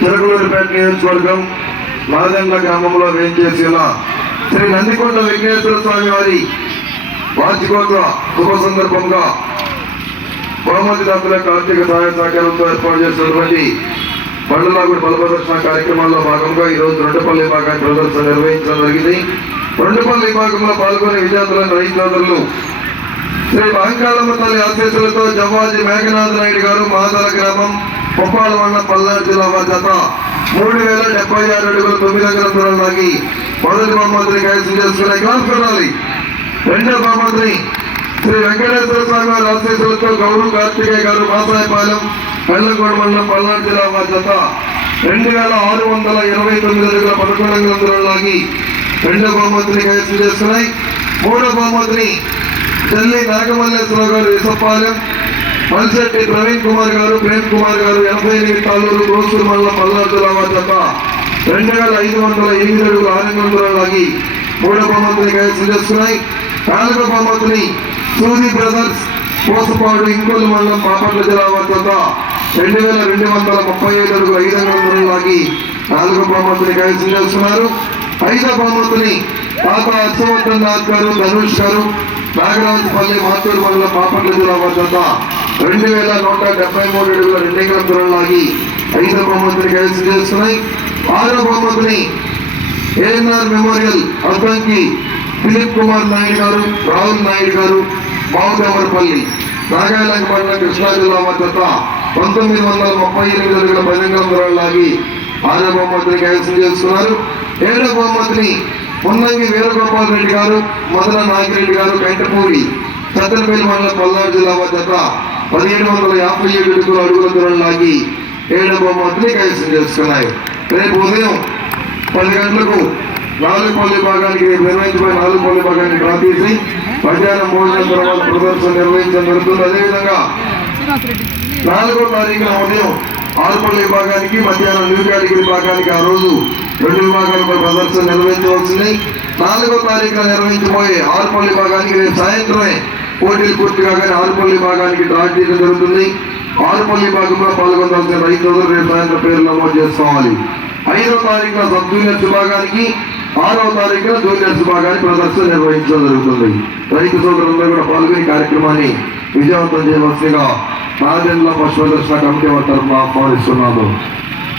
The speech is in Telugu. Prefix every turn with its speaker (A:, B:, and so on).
A: తిరగలూరిపేట నియోజకవర్గం నాదెండ్ల గ్రామంలో వేంచేసిన శ్రీ నందికొండ వెంకటేశ్వర స్వామి వారి వార్షికోత్సవ శుభ సందర్భంగా బహుమతి దాతల కార్తీక సహాయ సహకారంతో ఏర్పాటు చేసినటువంటి బండలాగుడి బలప్రదర్శన కార్యక్రమాల్లో భాగంగా ఈరోజు రెండుపల్లి విభాగాన్ని ప్రదర్శన నిర్వహించడం జరిగింది. రెండుపల్లి విభాగంలో పాల్గొనే విద్యార్థులను రైతు శ్రీ మహంకాళమ్మ తల్లి ఆశీస్సులతో జవ్వాజీ మేఘనాథ నాయుడు గారు మాదల గ్రామం పొప్పాల మండలం పల్నాడు జిల్లా వారి జత మూడు వేల డెబ్బై ఆరు అడుగుల తొమ్మిది వందల దూరం లాగి మొదటి బహుమతిని కైవసం చేసుకునే క్లాస్ కొనాలి. రెండవ బహుమతిని శ్రీ వెంకటేశ్వర స్వామి వారి ఆశీస్సులతో గౌరవ కార్తికేయ గారు మాసాయపాలెం పెళ్ళగూడ మండలం పల్నాడు జిల్లా వారి జత రెండు వేల ఆరు వందల ఇరవై తొమ్మిది అడుగుల పదకొండు వందల దూరం లాగి రెండో బహుమతిని కైవసం చేసుకున్నాయి. మూడో బహుమతిని ఢిల్లీ నాగమల్లేశ్వర గారు విసపాలెం మల్శెట్టి ప్రవీణ్ కుమార్ గారు ప్రేమ్ కుమార్ గారు ఎనభై ఎనిమిది తాలూరు గోసూరు మండలం పల్నాడు జిల్లా రెండు వేల ఐదు వందల ఎనిమిది అడుగుల ఆరు వందల లాగి మూడో బహుమతిని కైవసం చేసుకున్నాయి నాలుగవ బహుమతిని సూది బ్రదర్స్ కోసపాడు ఇంకోలు మండలం పాపట్ల జిల్లా రెండు వేల రెండు వందల ముప్పై ఏడు అడుగుల ఐదు వందల లాగి నాలుగో బహుమతిని కైవసం చేస్తున్నారు. ఐదవ బహుమతిని తాత హర్షవర్ధన్ నాథ్ గారు ధనుష్ గారు నాగరాజపల్లి మాతూరు మండలం పాపట్ల జిల్లా వద్ద రెండు వేల నూట డెబ్బై మూడు అడుగుల రెండేకల ఎకరం ఐదవ ఐదో బహుమతిని కైవసం చేస్తున్నాయి ఆరవ బహుమతిని ఏఎన్ఆర్ మెమోరియల్ అద్దంకి దిలీప్ కుమార్ నాయుడు గారు రాహుల్ నాయుడు గారు బావుదేవరపల్లి నాగాలంక మండలం కృష్ణా జిల్లా మద్దత పంతొమ్మిది వందల ముప్పై ఎనిమిది అడుగుల పదిహేను దూరం ఆరవ ఆరో బహుమతిని కైవసం చేసుకున్నారు ఏడో బహుమతిని పొన్నంగి వీరగోపాల్ రెడ్డి గారు మొదల నాగిరెడ్డి గారు వెంటపూరి చంద్రపల్లి మండలం పల్నాడు జిల్లా మద్దత పదిహేడు వందల యాభై ఏడు అడుగుల అడుగుల దూరం లాగి ఏడో బహుమతిని కైవసం చేసుకున్నాయి. రేపు ఉదయం పది గంటలకు నాలుగుపల్లి భాగానికి రేపు నాలుగుపల్లి భాగానికి డ్రా తీసి మధ్యాహ్నం భోజనం తర్వాత ప్రదర్శన నిర్వహించడం జరుగుతుంది. అదేవిధంగా నాలుగో తారీఖున ఉదయం ఆరుపల్లి విభాగానికి మధ్యాహ్నం న్యూ కేటగిరీ విభాగానికి ఆ రోజు రెండు విభాగాలపై ప్రదర్శన నిర్వహించవలసింది. నాలుగో తారీఖున నిర్వహించబోయే ఆరుపల్లి విభాగానికి రేపు సాయంత్రమే పోటీలు పూర్తి కాగానే ఆరుపల్లి భాగానికి డ్రా చేయడం జరుగుతుంది. ఆరుపల్లి భాగంలో పాల్గొనాల్సిన రైతులు రేపు సాయంత్రం పేర్లు నమోదు చేసుకోవాలి. ఐదో తారీఖున సబ్ జూనియర్స్ విభాగానికి ఆరవ తారీఖున జూనియర్స్ విభాగానికి ప్రదర్శన నిర్వహించడం జరుగుతుంది. రైతు సోదరులందరూ కూడా పాల్గొని కార్యక్రమాన్ని విజయవంతం చేయవలసిందిగా నాదెండ్ల పశు ప్రదర్శన కమిటీ వారి తరఫున ఆహ్వానిస్తున్నాము.